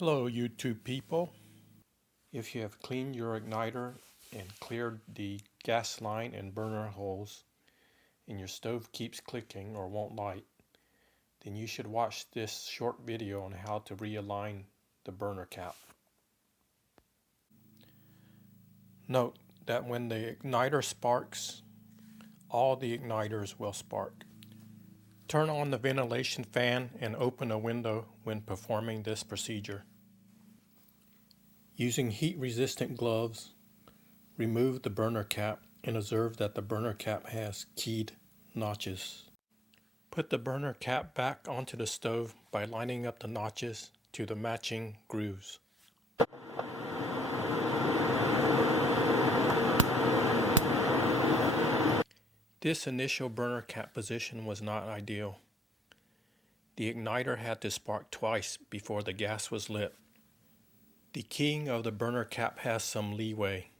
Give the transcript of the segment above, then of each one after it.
Hello YouTube people. If you have cleaned your igniter and cleared the gas line and burner holes and your stove keeps clicking or won't light, then you should watch this short video on how to realign the burner cap. Note that when the igniter sparks, all the igniters will spark. Turn on the ventilation fan and open a window when performing this procedure. Using heat-resistant gloves, remove the burner cap and observe that the burner cap has keyed notches. Put the burner cap back onto the stove by lining up the notches to the matching grooves. This initial burner cap position was not ideal. The igniter had to spark twice before the gas was lit. The keying of the burner cap has some leeway,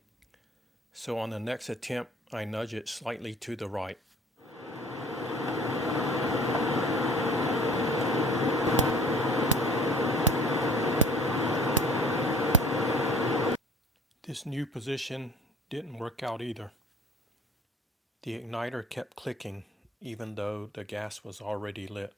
so on the next attempt I nudge it slightly to the right. This new position didn't work out either. The igniter kept clicking even though the gas was already lit.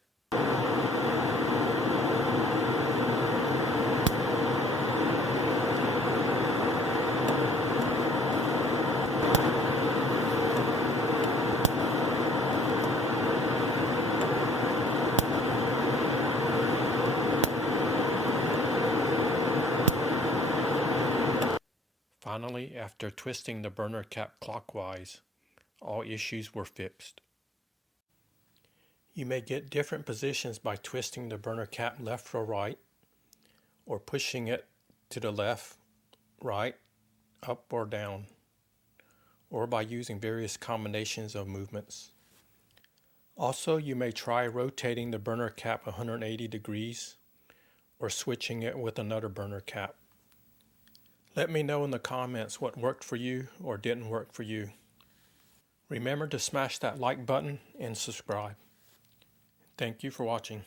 Finally, after twisting the burner cap clockwise, all issues were fixed. You may get different positions by twisting the burner cap left or right, or pushing it to the left, right, up or down, or by using various combinations of movements. Also, you may try rotating the burner cap 180 degrees or switching it with another burner cap. Let me know in the comments what worked for you or didn't work for you. Remember to smash that like button and subscribe. Thank you for watching.